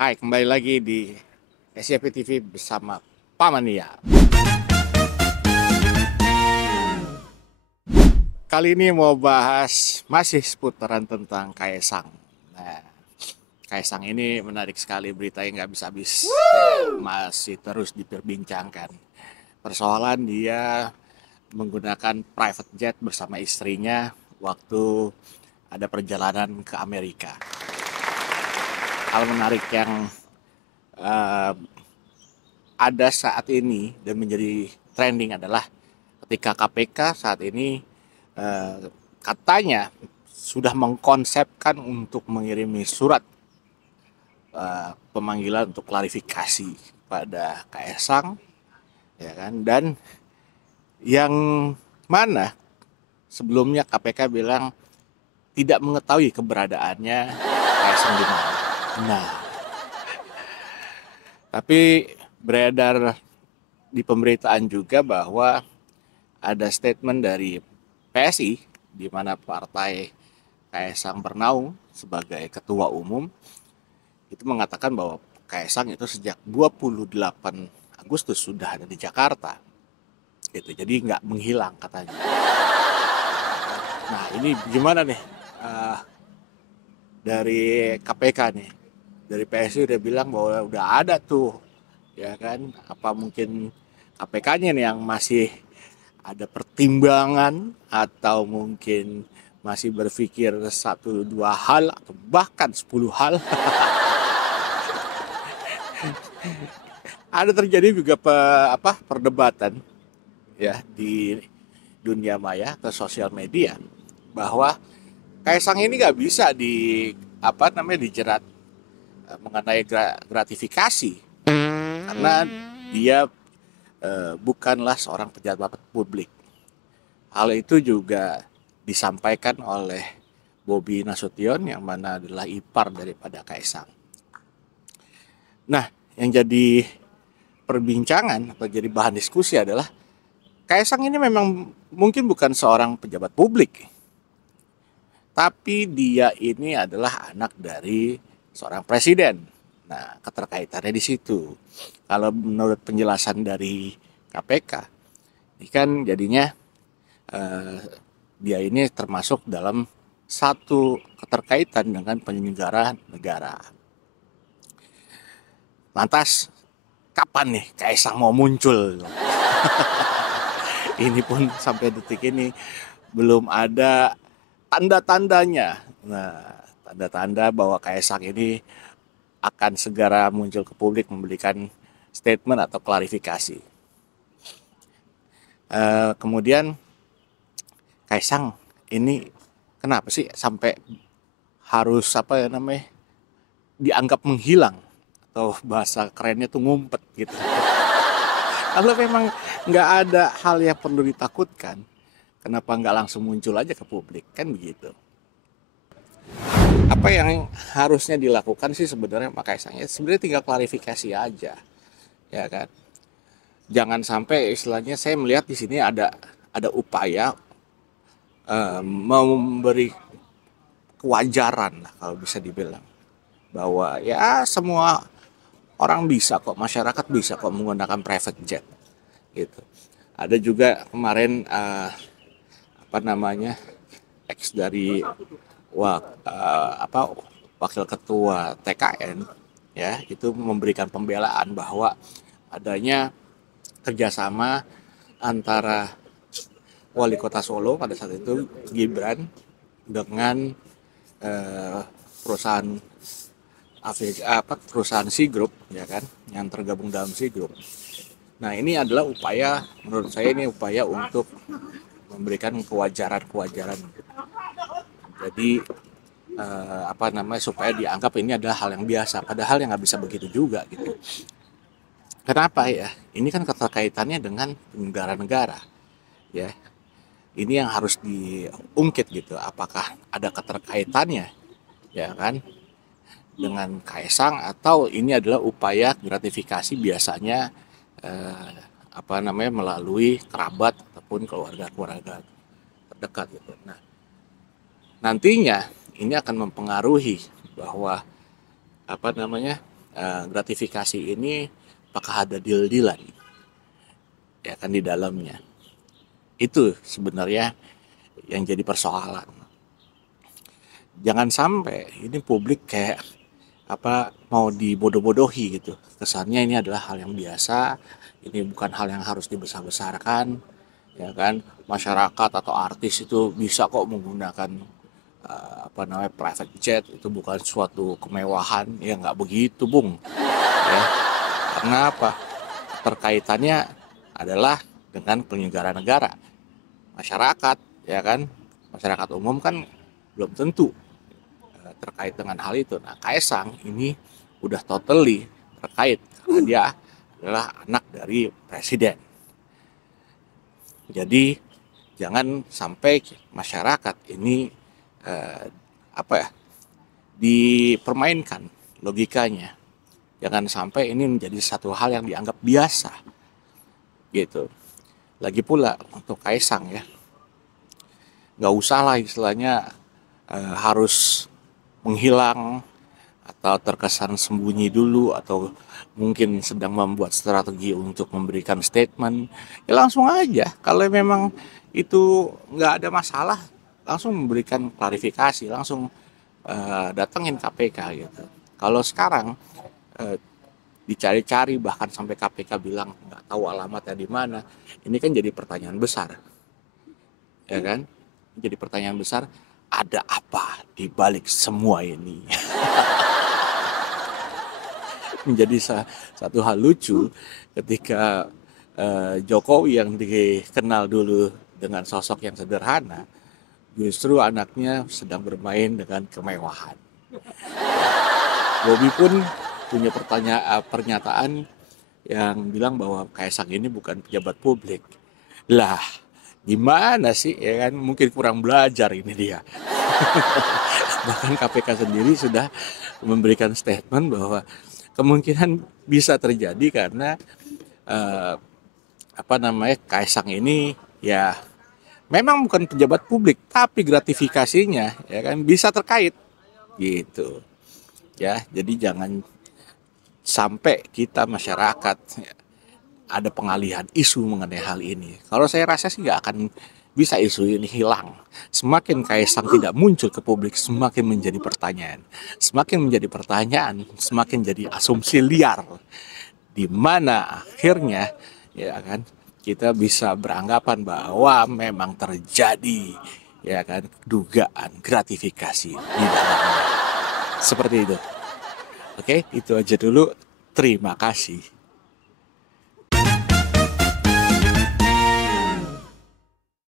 Hai, kembali lagi di SCP TV bersama Pamania. Kali ini mau bahas masih seputaran tentang Kaisang. Nah, Kaisang ini menarik sekali, berita yang nggak bisa habis, masih terus diperbincangkan. Persoalan dia menggunakan private jet bersama istrinya waktu ada perjalanan ke Amerika. Hal menarik yang uh, ada saat ini dan menjadi trending adalah ketika KPK saat ini katanya sudah mengkonsepkan untuk mengirimi surat pemanggilan untuk klarifikasi pada Kaisang, ya kan? Dan yang mana sebelumnya KPK bilang tidak mengetahui keberadaannya Kaisang di mana. Nah, tapi beredar di pemberitaan juga bahwa ada statement dari PSI di mana partai Kaisang Bernaung sebagai ketua umum itu mengatakan bahwa Kaisang itu sejak 28 Agustus sudah ada di Jakarta gitu, jadi nggak menghilang katanya. Nah, ini gimana nih dari KPK nih, dari PSI udah bilang bahwa udah ada tuh, ya kan? Apa mungkin KPK-nya nih yang masih ada pertimbangan atau mungkin masih berpikir satu dua hal atau bahkan 10 hal. Ada terjadi juga perdebatan ya di dunia maya atau sosial media bahwa Kaisang ini nggak bisa dijerat mengenai gratifikasi karena dia bukanlah seorang pejabat publik. Hal itu juga disampaikan oleh Bobi Nasution yang mana adalah ipar daripada Kaisang. Nah, yang jadi perbincangan atau jadi bahan diskusi adalah Kaisang ini memang mungkin bukan seorang pejabat publik, tapi dia ini adalah anak dari seorang presiden. Nah, keterkaitannya di situ. Kalau menurut penjelasan dari KPK, ini kan jadinya dia ini termasuk dalam satu keterkaitan dengan penyelenggara negara. Lantas, kapan nih Kaisang mau muncul? Ini pun sampai detik ini belum ada tanda-tandanya. Nah, tanda-tanda bahwa Kaisang ini akan segera muncul ke publik memberikan statement atau klarifikasi. Kemudian Kaisang ini kenapa sih sampai harus dianggap menghilang atau bahasa kerennya tuh ngumpet gitu. Kalau memang nggak ada hal yang perlu ditakutkan, kenapa nggak langsung muncul aja ke publik, kan begitu. Apa yang harusnya dilakukan sih sebenarnya Pak Kaisang? Ya sebenarnya tinggal klarifikasi aja, ya kan. Jangan sampai istilahnya saya melihat di sini ada upaya memberi kewajaran lah kalau bisa dibilang bahwa ya semua orang bisa kok, masyarakat bisa kok menggunakan private jet gitu. Ada juga kemarin ex dari wakil ketua TKN ya itu memberikan pembelaan bahwa adanya kerjasama antara wali kota Solo pada saat itu Gibran dengan perusahaan C Group ya kan yang tergabung dalam C Group. Nah, ini adalah upaya, menurut saya ini upaya untuk memberikan kewajaran. Jadi supaya dianggap ini adalah hal yang biasa, padahal yang nggak bisa begitu juga gitu. Kenapa ya? Ini kan keterkaitannya dengan negara-negara ya. Ini yang harus diungkit gitu, apakah ada keterkaitannya ya kan dengan Kaisang atau ini adalah upaya gratifikasi biasanya melalui kerabat ataupun keluarga terdekat gitu. Nah, nantinya ini akan mempengaruhi bahwa gratifikasi ini apakah ada deal-dealan ya kan di dalamnya. Itu sebenarnya yang jadi persoalan. Jangan sampai ini publik kayak mau dibodoh-bodohi gitu. Kesannya ini adalah hal yang biasa, ini bukan hal yang harus dibesar-besarkan, ya kan? Masyarakat atau artis itu bisa kok menggunakan private jet, itu bukan suatu kemewahan, ya nggak begitu, Bung. Ya, karena apa? Terkaitannya adalah dengan penyelenggara negara, masyarakat, ya kan? Masyarakat umum kan belum tentu terkait dengan hal itu. Nah, Kaisang ini udah totally terkait karena dia adalah anak dari presiden. Jadi jangan sampai masyarakat ini dipermainkan logikanya. Jangan sampai ini menjadi satu hal yang dianggap biasa gitu. Lagi pula untuk Kaisang ya, nggak usah lah istilahnya harus menghilang atau terkesan sembunyi dulu atau mungkin sedang membuat strategi untuk memberikan statement. Ya langsung aja, kalau memang itu nggak ada masalah, langsung memberikan klarifikasi, langsung datengin KPK gitu. Kalau sekarang dicari-cari bahkan sampai KPK bilang nggak tahu alamatnya di mana, ini kan jadi pertanyaan besar, ya kan? Jadi pertanyaan besar, ada apa di balik semua ini? Menjadi satu hal lucu ketika Jokowi yang dikenal dulu dengan sosok yang sederhana, justru anaknya sedang bermain dengan kemewahan. Bobi pun punya pernyataan yang bilang bahwa Kaisang ini bukan pejabat publik. Lah, gimana sih ya kan, mungkin kurang belajar ini dia. Bahkan KPK sendiri sudah memberikan statement bahwa kemungkinan bisa terjadi karena Kaisang ini ya memang bukan pejabat publik tapi gratifikasinya ya kan bisa terkait gitu ya. Jadi jangan sampai kita masyarakat ada pengalihan isu mengenai hal ini. Kalau saya rasa sih nggak akan bisa isu ini hilang. Semakin Kaisang tidak muncul ke publik, semakin menjadi pertanyaan. Semakin menjadi pertanyaan, semakin jadi asumsi liar. Di mana akhirnya ya kan kita bisa beranggapan bahwa memang terjadi ya kan dugaan gratifikasi di dalamnya. Seperti itu. Oke, itu aja dulu. Terima kasih.